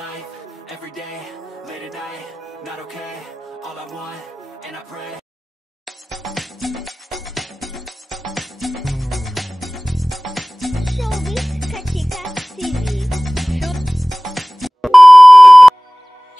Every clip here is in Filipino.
life, every day, late at night, not okay. All I want, and I pray.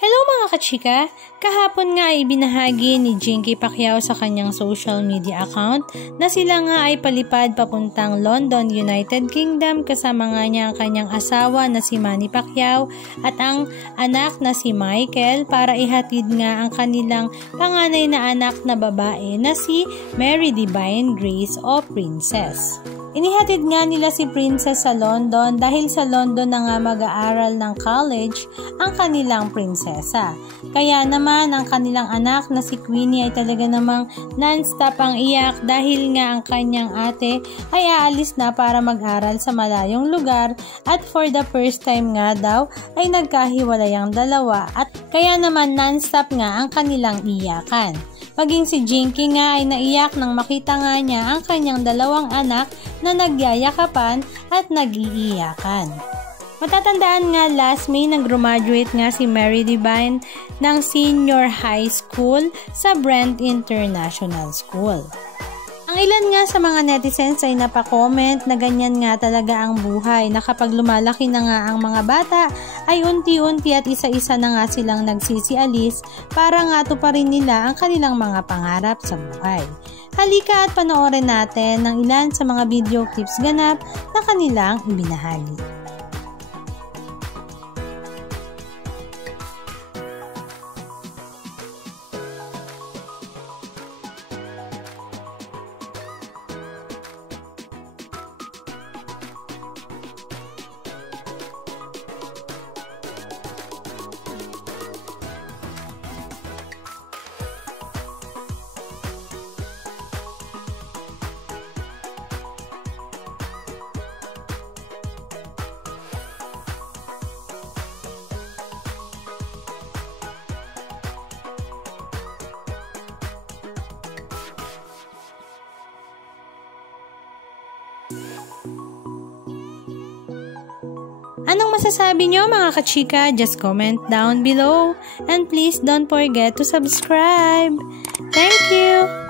Hello mga kachika! Kahapon nga ay binahagi ni Jinky Pacquiao sa kanyang social media account na sila nga ay palipad papuntang London, United Kingdom kasama nga niya ang kanyang asawa na si Manny Pacquiao at ang anak na si Michael para ihatid nga ang kanilang panganay na anak na babae na si Mary Divine Grace o Princess. Inihatid nga nila si Princess sa London dahil sa London na nga mag-aaral ng college ang kanilang prinsesa. Kaya naman ang kanilang anak na si Queenie ay talaga namang non-stop ang iyak dahil nga ang kanyang ate ay aalis na para mag-aral sa malayong lugar at for the first time nga daw ay nagkahiwalay ang dalawa at kaya naman non-stop nga ang kanilang iyakan. Maging si Jinky nga ay naiyak nang makita nga niya ang kanyang dalawang anak na nagyayakapan at nag-iiyakan. Matatandaan nga last May nag-graduate nga si Mary Divine ng senior high school sa Brent International School. Ang ilan nga sa mga netizens ay napakomment na ganyan nga talaga ang buhay na kapag lumalaki na nga ang mga bata ay unti-unti at isa-isa na nga silang nagsisialis para nga tuparin nila ang kanilang mga pangarap sa buhay. Halika at panoorin natin ng ilan sa mga video clips ganap na kanilang ibinahagi. Anong masasabi nyo mga kachika? Just comment down below and please don't forget to subscribe. Thank you!